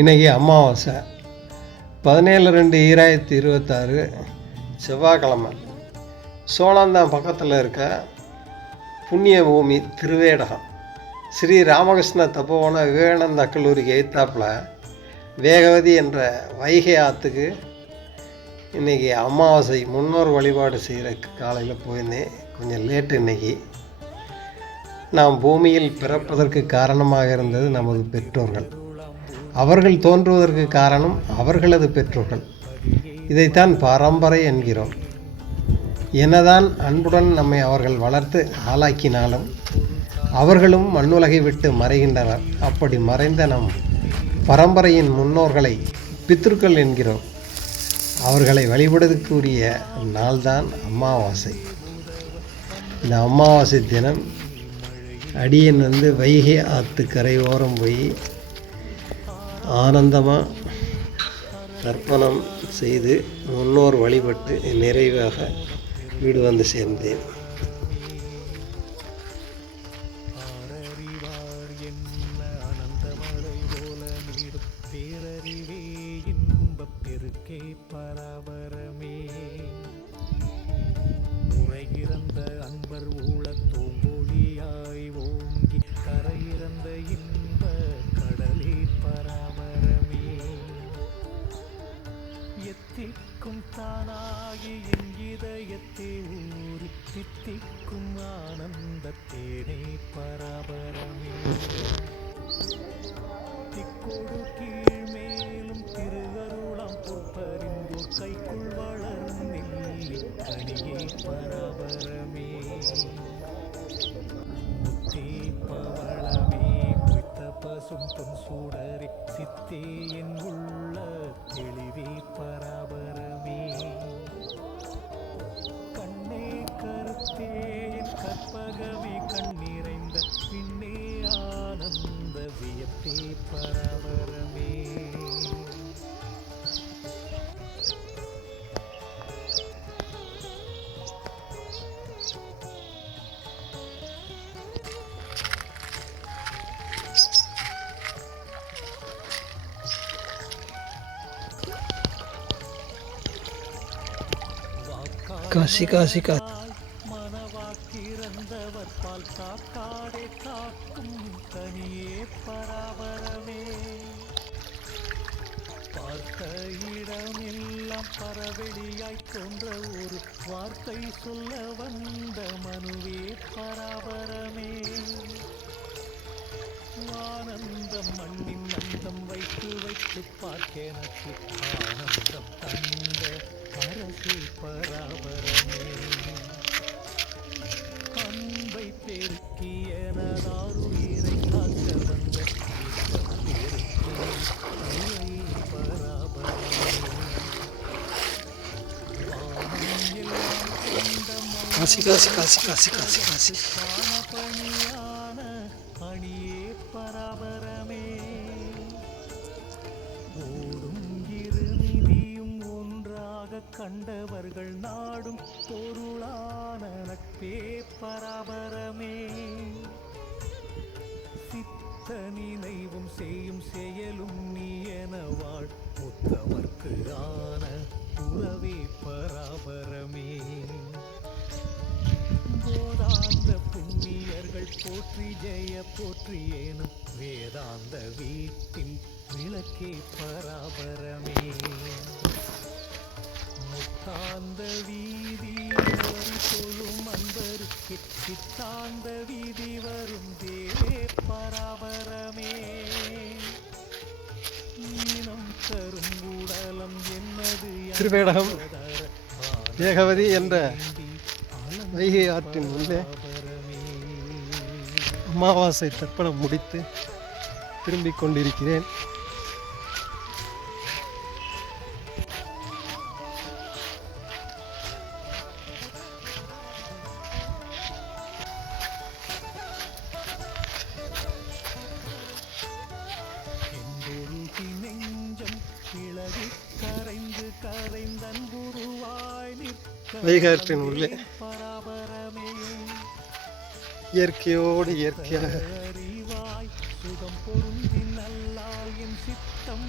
இன்றைக்கி அமாவாசை 17/2/2026 செவ்வாய்க்கிழமை. சோழாந்தான் பக்கத்தில் இருக்க புண்ணிய பூமி திருவேடகம். ஸ்ரீ ராமகிருஷ்ண தபோவன விவேகானந்தா கல்லூரிக்கு எய்த்தாப்பில் வேகவதி என்ற வைகை ஆற்றுக்கு இன்றைக்கி அமாவாசை முன்னோர் வழிபாடு செய்கிற காலையில் போயிருந்தேன். கொஞ்சம் லேட்டு. இன்றைக்கி நாம் பூமியில் பிறப்பதற்கு காரணமாக இருந்தது நமது பெற்றோர்கள். அவர்கள் தோன்றுவதற்கு காரணம் அவர்களது பெற்றோர்கள். இதைத்தான் பரம்பரை என்கிறோம். என்னதான் அன்புடன் நம்மை அவர்கள் வளர்த்து ஆளாக்கினாலும் அவர்களும் மண்ணுலகை விட்டு மறைகின்றனர். அப்படி மறைந்த நம் பரம்பரையின் முன்னோர்களை பித்ருக்கள் என்கிறோம். அவர்களை வழிபடுவதற்குரிய நாள்தான் அமாவாசை. இந்த அமாவாசை தினம் அடியன் வைகை ஆற்று கரையோரம் போய் ஆனந்தமாக தர்ப்பணம் செய்து முன்னோர் வழிபட்டு நிறைவாக வீடு வந்து சேர்ந்தேன். அன்பர் ஊழ தோங்கொழியாய் ஓங்கி கரையிறந்த இன்ப கடலே பராபரமே. எத்திக்கும் தானாகி என் இதயத்தை ஊறி தித்திக்கும் ஆனந்த தேனே பராபரமே. திக்கொடு கீழ் மேலும் திருகருளாம் பொற்பறிந்தோர் கைக்குள் வளரும் நெல்லி கனியே பராபரமே. முத்தே பவளமே மொய்த்த பசும் பொன் சூடரே சித்தே என் உள்ள தெளிவே பராபரமே. கண்ணே கருத்தே என் கற்பகமே கண்ணிறைந்த பின்னே ஆனந்த வியப்பே பராபரமே. காசி காசி காசி. மனவாக்கிறந்தவர் பால் காக்காடே காக்கும் தனியே பராபரமே. பார்த்த இடமெல்லாம் பரவெளியாய் தோன்ற ஒரு வார்த்தை சொல்ல வந்த மனுவே பராபரமே. ஆனந்தம் மண்ணின் அந்தம் வைத்து வைத்து பார்க்கெனக்கு ஆனந்தம் தந்த அரசே பராபரமே. அன்பை பெருக்கியனதாருயிரை காக்க வந்த பராபரமே. காசி காசி காசி காசி காசி காசி. பணியான அணியே பராபரமே. ஓடும் இரு நிதியும் ஒன்றாக கண்டவர்கள் நாடும் பொருளான நட்பே பராபரமே. சித்த நினைவும் செய்யும் செயலும் நீ என வாழ் உத்தமர்க்கு ஆன உறவே பராபரமே. போதாந்த புண்ணியர்கள் போற்றி ஜெய போற்றி எனும் வேதாந்த வீட்டில் விளக்கே பராபரமே. முத்தாந்த வீதி வரி சொல்லும் அன்பருக்கு சித்தாந்த வீதி வரும் தேவே பராபரமே. ஈனம் தரும் உடலம் என்னது திருவேடகம் வேகவதி என்ற வைகை ஆற்றின் உள்ளே அமாவாசை தர்ப்பணம் முடித்து திரும்பிக் கொண்டிருக்கிறேன். வைகை ஆற்றின் உள்ளே இயற்கையோடு இயற்கையாக சுகம் பொருந்தி நல்லால் என் சித்தம்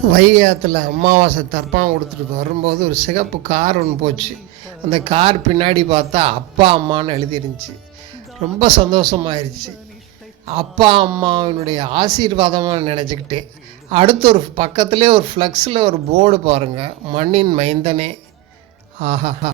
வைகை ஆற்றுல அமாவாசை தர்ப்பணம் கொடுத்துட்டு வரும்போது ஒரு சிகப்பு கார் ஒன்று போச்சு. அந்த கார் பின்னாடி பார்த்தா அப்பா அம்மான்னு எழுதிருந்துச்சு. ரொம்ப சந்தோஷமாயிருச்சு. அப்பா அம்மாவினுடைய ஆசீர்வாதமாக நினச்சிக்கிட்டேன். அடுத்து ஒரு பக்கத்துலேயே ஒரு ஃப்ளக்ஸில் ஒரு போர்டு பாருங்கள், மண்ணின் மைந்தனே. ஆஹா.